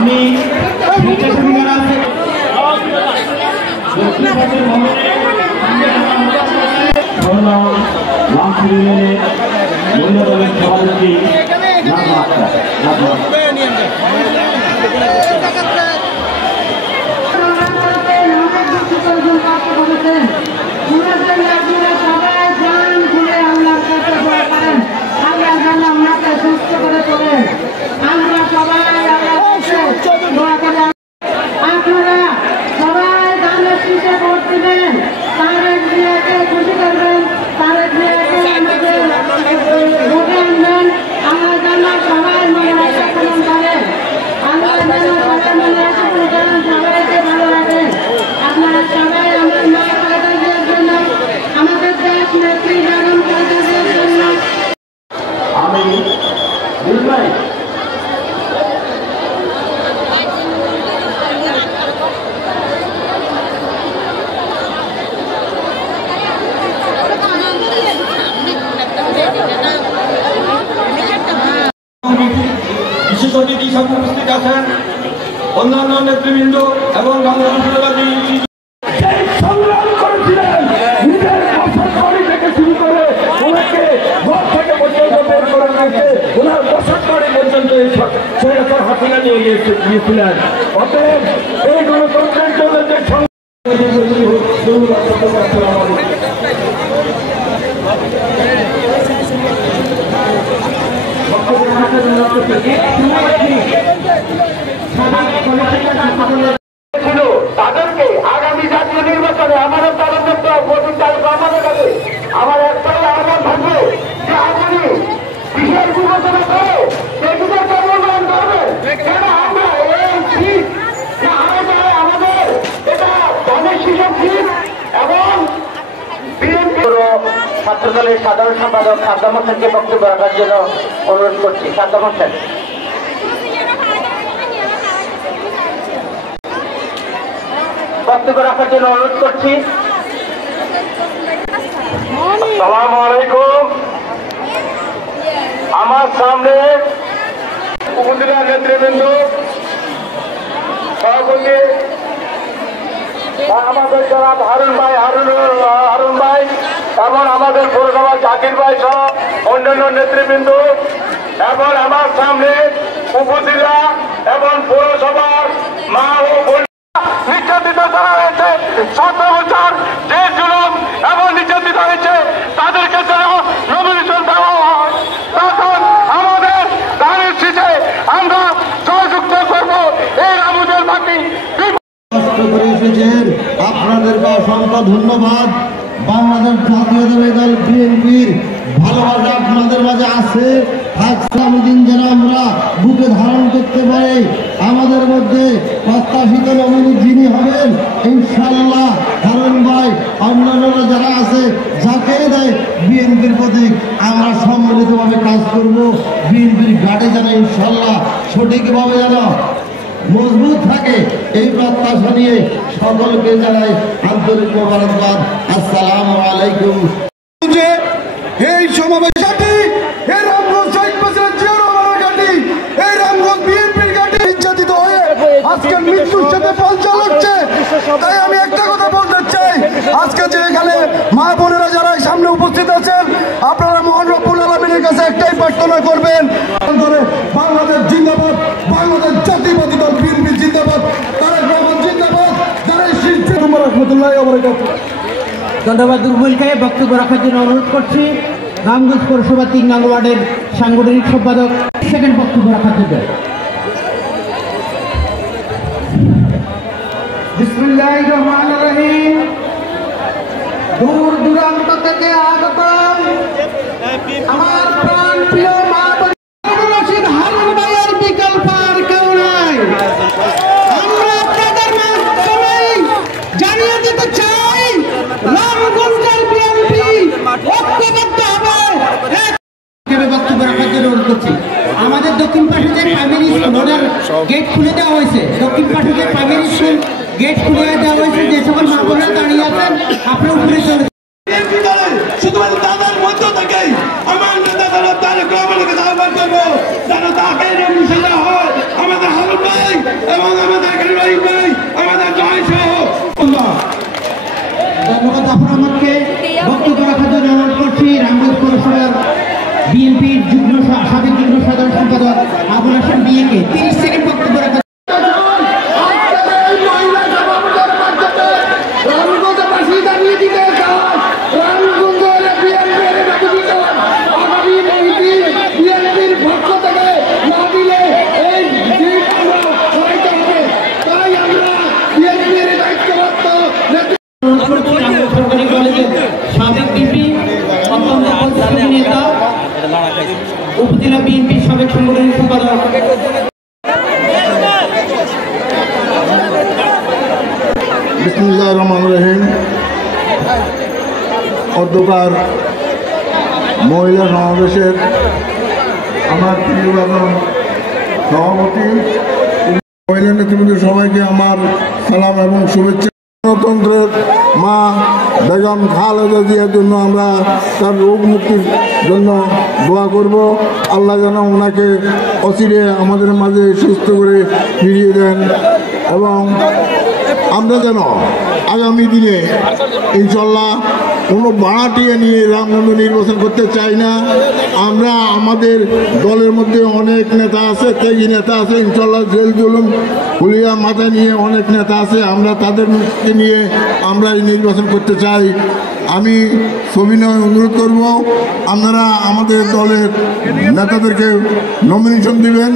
আমি স্বেচ্ছাসেবীরা আছে মহিলা দলের সভাপতি বিশেষ অতিথি হিসাবে উপস্থিত আছেন অন্যান্য নেতৃবৃন্দ এবং সংগ্রাম করেছিলেন নিজের বসত বাড়ি থেকে শুরু করে ওনাকে ঘর থেকে পর্যন্ত বের করে দিয়েছে ওনার বসত বাড়ি পর্যন্ত স্বৈরাচার হাসিনা নিয়ে গিয়েছিলেন। অতএব এই গণতন্ত্রের জন্য যে তাদেরকে আগামী জাতীয় নির্বাচনে আমাদের তাদের আমাদের কাছে আমার একটাই আহ্বান থাকবে যে আপনি বিশেষ বিবেচনা করে সেই বিষয়টা মূল্যায়ন করবেন। কেন আমরা এই সিট আমাদের এটা ধানের শীষের সিট এবং ছাত্র দলের সাধারণ সম্পাদক সাদ্দাম হোসেনকে বক্তব্য রাখার জন্য অনুরোধ করছি। সাদ্দাম হোসেন বক্তব্য রাখার জন্য অনুরোধ করছি। আসসালামু আলাইকুম। আমার সামনে উপজেলা নেতৃবৃন্দ সভাপতি আমাদের যারা হারুন ভাই এবং আমাদের পৌরসভা জাকির ভাই সহ অন্যান্য নেতৃবৃন্দ এবং আমার সামনে উপজেলা এবং পৌরসভার মা ও বোন নির্যাতিত করা হয়েছে 17 বছর যে জুলুম এবং নির্যাতিত হয়েছে তাদেরকে যেন নমিনেশন দেওয়া হয়। তখন আমাদের ধানের শীষে আমরা সহযুক্ত করব। এই রামুদের মাটি কষ্ট করে এসেছেন, আপনাদেরকে অসংখ্য ধন্যবাদ। বাংলাদেশ জাতীয়তাবাদী দল বিএনপির ভালোবাসা আপনাদের মাঝে আছে, আগামী দিন যেন আমরা বুকে ধারণ করতে পারি। আমাদের মধ্যে প্রত্যাশিত নমিনি যিনি হবেন ইনশাআল্লাহ হারুন ভাই, অন্যান্যরা যারা আছে যাকে দেয় বিএনপির প্রতীক আমরা সম্মিলিতভাবে কাজ করব। বিএনপির ঘাটে যেন ইনশাআল্লাহ সঠিকভাবে যেন মজবুত থাকে এই প্রত্যাশা নিয়ে সকলকে জানাই আন্তরিক মোবারকবাদ। আসসালামু আলাইকুম। এই সমাবেশ নির্যাতিত হয়ে আজকে মৃত্যুর সাথে পথ চালাচ্ছে। তাই আমি একটা কথা বলতে চাই, আজকে যে এখানে মা বোনেরা যারা সামনে উপস্থিত আছেন, আপনারা মহান রব্বুল আলামিনের কাছে একটাই প্রার্থনা করবেন, বাংলাদেশ জিন্দাবাদ, বাংলাদেশ জাতীয়তাবাদী দল বিএনপি জিন্দাবাদ, তারেক রহমান জিন্দাবাদ, তারেক শীর্ষে রহমতুল্লাহ ওয়া ধন্যবাদ। দুর্বলকে বক্তব্য রাখার জন্য অনুরোধ করছি রামগঞ্জ পৌরসভা 3 নং ওয়ার্ডের সাংগঠনিক সম্পাদক সেকেন্ড বক্তব্য রাখার জন্য। বিসমিল্লাহির রহমানির রহিম। দূর দূরান্ত থেকে আগত আমার প্রাণ প্রিয় মা রশিদ হারুন ভাইয়ের বিকল্প আর কেউ নাই। আমরা আপনাদের মাধ্যমে জানিয়ে দিতে চাই রামগঞ্জের বিএনপি ঐক্যবদ্ধ হবে। বক্তব্য রাখার জন্য অনুরোধ করছি। আমাদের দক্ষিণ পাশে যে প্রাইমারি স্কুলের গেট খুলে দেওয়া হয়েছে, দক্ষিণ পাশে যে প্রাইমারি স্কুল গেট খুলে দেওয়া হয়েছে, যে সকল মা বোনেরা দাঁড়িয়ে আছেন আপনার উপরে চলে শুধুমাত্র তাদের মধ্য থেকেই আমার নেতা তারেক রহমানের কাছে আহ্বান করবো যেন তাকে হয় আমাদের হারুন ভাই এবং আমাদের ইব্রাহিম ভাই আমাদের জয় সহ। ধন্যবাদ আপনার আমাকে বক্তব্য রাখার জন্য অনুরোধ করছি রামগঞ্জ পৌরসভার বিএনপির সাবেক যুগ্ম সাধারণ সম্পাদক আবুল হাসান বিএকে 30 সেকেন্ড বক্তব্য রাখার সরকারি কলেজের সাবেক বিপি অত্যন্ত প্রতিষ্ঠানী নেতা উপজেলা বিএনপির সাবেক সাংগঠনিক সম্পাদক বিসমিল্লাহির রহমানির রহিম। অধ্যকার মহিলা সমাবেশের আমার প্রিয় সভাপতি মহিলা নেতৃবৃন্দ সবাইকে আমার সালাম এবং শুভেচ্ছা। গণতন্ত্রের মা বেগম খালেদা জিয়ার জন্য আমরা তার রোগ মুক্তির জন্য দোয়া করব। আল্লাহ যেন ওনাকে অচিরে আমাদের মাঝে সুস্থ করে ফিরিয়ে দেন এবং আমরা যেন আগামী দিনে ইনশাল্লাহ কোনো ভাড়াটিয়ে নিয়ে রামগঞ্জ নির্বাচন করতে চাই না। আমরা আমাদের দলের মধ্যে অনেক নেতা আছে, ত্যাগী নেতা আছে, ইনশাল্লাহ জেল জুলুম হুলিয়া মাথায় নিয়ে অনেক নেতা আছে, আমরা তাদেরকে নিয়ে আমরা এই নির্বাচন করতে চাই। আমি সবিনয় অনুরোধ করব আপনারা আমাদের দলের নেতাদেরকে নমিনেশন দিবেন।